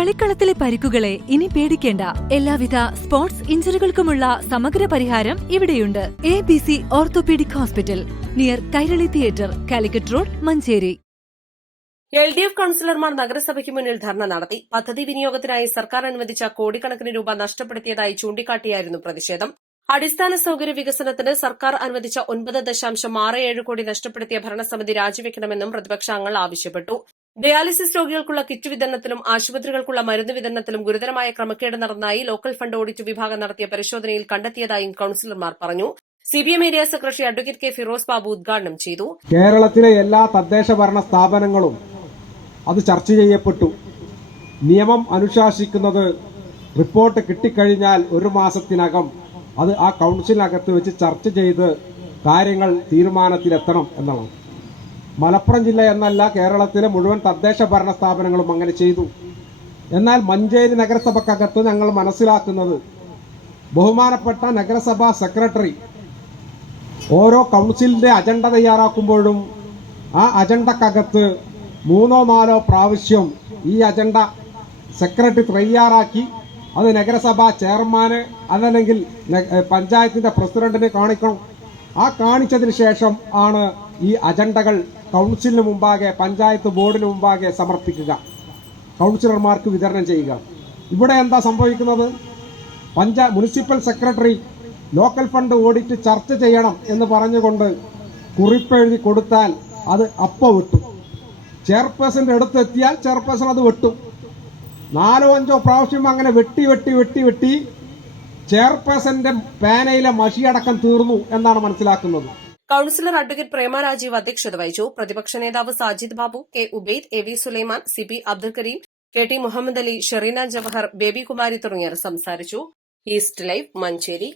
കളിക്കളത്തിലെ പരിക്കുകളെ ഇനി പേടിക്കേണ്ട. എല്ലാവിധ സ്പോർട്സ് ഇഞ്ചുറികൾക്കുമുള്ള സമഗ്ര പരിഹാരം ഇവിടെയുണ്ട്. ABC orthopaedic hospital, near Kairali theatre, Calicut road, Manjeri. LDF കൌൺസിലർമാർ നഗരസഭയ്ക്ക് മുന്നിൽ ധർണ നടത്തി. പദ്ധതി വിനിയോഗത്തിനായി സർക്കാർ അനുവദിച്ച കോടിക്കണക്കിന് രൂപ നഷ്ടപ്പെടുത്തിയതായി ചൂണ്ടിക്കാട്ടിയായിരുന്നു പ്രതിഷേധം. അടിസ്ഥാന സൌകര്യ വികസനത്തിന് സർക്കാർ അനുവദിച്ച 9.67 കോടി നഷ്ടപ്പെടുത്തിയ ഭരണസമിതി രാജിവെക്കണമെന്നും പ്രതിപക്ഷാംഗങ്ങൾ ആവശ്യപ്പെട്ടു. ഡയാലിസിസ് രോഗികൾക്കുള്ള കിറ്റ് വിതരണത്തിലും ആശുപത്രികൾക്കുള്ള മരുന്ന് വിതരണത്തിലും ഗുരുതരമായ ക്രമക്കേട് നടന്നതായി ലോക്കൽ ഫണ്ട് ഓഡിറ്റ് വിഭാഗം നടത്തിയ പരിശോധനയിൽ കണ്ടെത്തിയതായും കൌൺസിലർമാർ പറഞ്ഞു. CPM area secretary advocate K. Firoz Babu ഉദ്ഘാടനം ചെയ്തു. കേരളത്തിലെ എല്ലാ തദ്ദേശ ഭരണ സ്ഥാപനങ്ങളും അത് ചർച്ച ചെയ്യപ്പെട്ടു. നിയമം അനുശാസിക്കുന്നത് റിപ്പോർട്ട് കിട്ടിക്കഴിഞ്ഞാൽ 1 മാസത്തിനകം അത് ആ കൌൺസിലിനകത്ത് വെച്ച് ചർച്ച ചെയ്ത് കാര്യങ്ങൾ തീരുമാനത്തിലെത്തണം എന്നാണ്. മലപ്പുറം ജില്ല എന്നല്ല, കേരളത്തിലെ മുഴുവൻ തദ്ദേശ ഭരണ സ്ഥാപനങ്ങളും അങ്ങനെ ചെയ്തു. എന്നാൽ മഞ്ചേരി നഗരസഭക്കകത്ത് ഞങ്ങൾ മനസ്സിലാക്കുന്നത്, ബഹുമാനപ്പെട്ട നഗരസഭാ സെക്രട്ടറി ഓരോ കൌൺസിലിന്റെ അജണ്ട തയ്യാറാക്കുമ്പോഴും ആ അജണ്ടക്കകത്ത് 3-4 പ്രാവശ്യം ഈ അജണ്ട സെക്രട്ടറി തയ്യാറാക്കി അത് നഗരസഭാ ചെയർമാന് അതല്ലെങ്കിൽ പഞ്ചായത്തിന്റെ പ്രസിഡന്റിന് കാണിക്കണം. ആ കാണിച്ചതിന് ശേഷം ആണ് ഈ അജണ്ടകൾ കൌൺസിലിന് മുമ്പാകെ, പഞ്ചായത്ത് ബോർഡിന് മുമ്പാകെ സമർപ്പിക്കുക, കൌൺസിലർമാർക്ക് വിതരണം ചെയ്യുക. ഇവിടെ എന്താ സംഭവിക്കുന്നത്? Municipal secretary local fund audit ചർച്ച ചെയ്യണം എന്ന് പറഞ്ഞുകൊണ്ട് കുറിപ്പെഴുതി കൊടുത്താൽ അത് അപ്പോൾ വെട്ടും. ചെയർപേഴ്സന്റെ അടുത്തെത്തിയാൽ ചെയർപേഴ്സൺ അത് വെട്ടും. 4-5 പ്രാവശ്യം അങ്ങനെ വെട്ടി ചെയർപേഴ്സന്റെ പാനയിലെ മഷിയടക്കം തീർന്നു എന്നാണ് മനസ്സിലാക്കുന്നത്. കൌൺസിലർ അഡ്വക്കേറ്റ് പ്രേമ രാജീവ് അധ്യക്ഷത വഹിച്ചു. പ്രതിപക്ഷ നേതാവ് Sajid Babu, K. Ubaid, AV Sulaiman, CP Abdul Karim, KT Muhammad Ali, Sherina Jawahar, Baby Kumari തുടങ്ങിയവർ സംസാരിച്ചു. East live, Manjeri.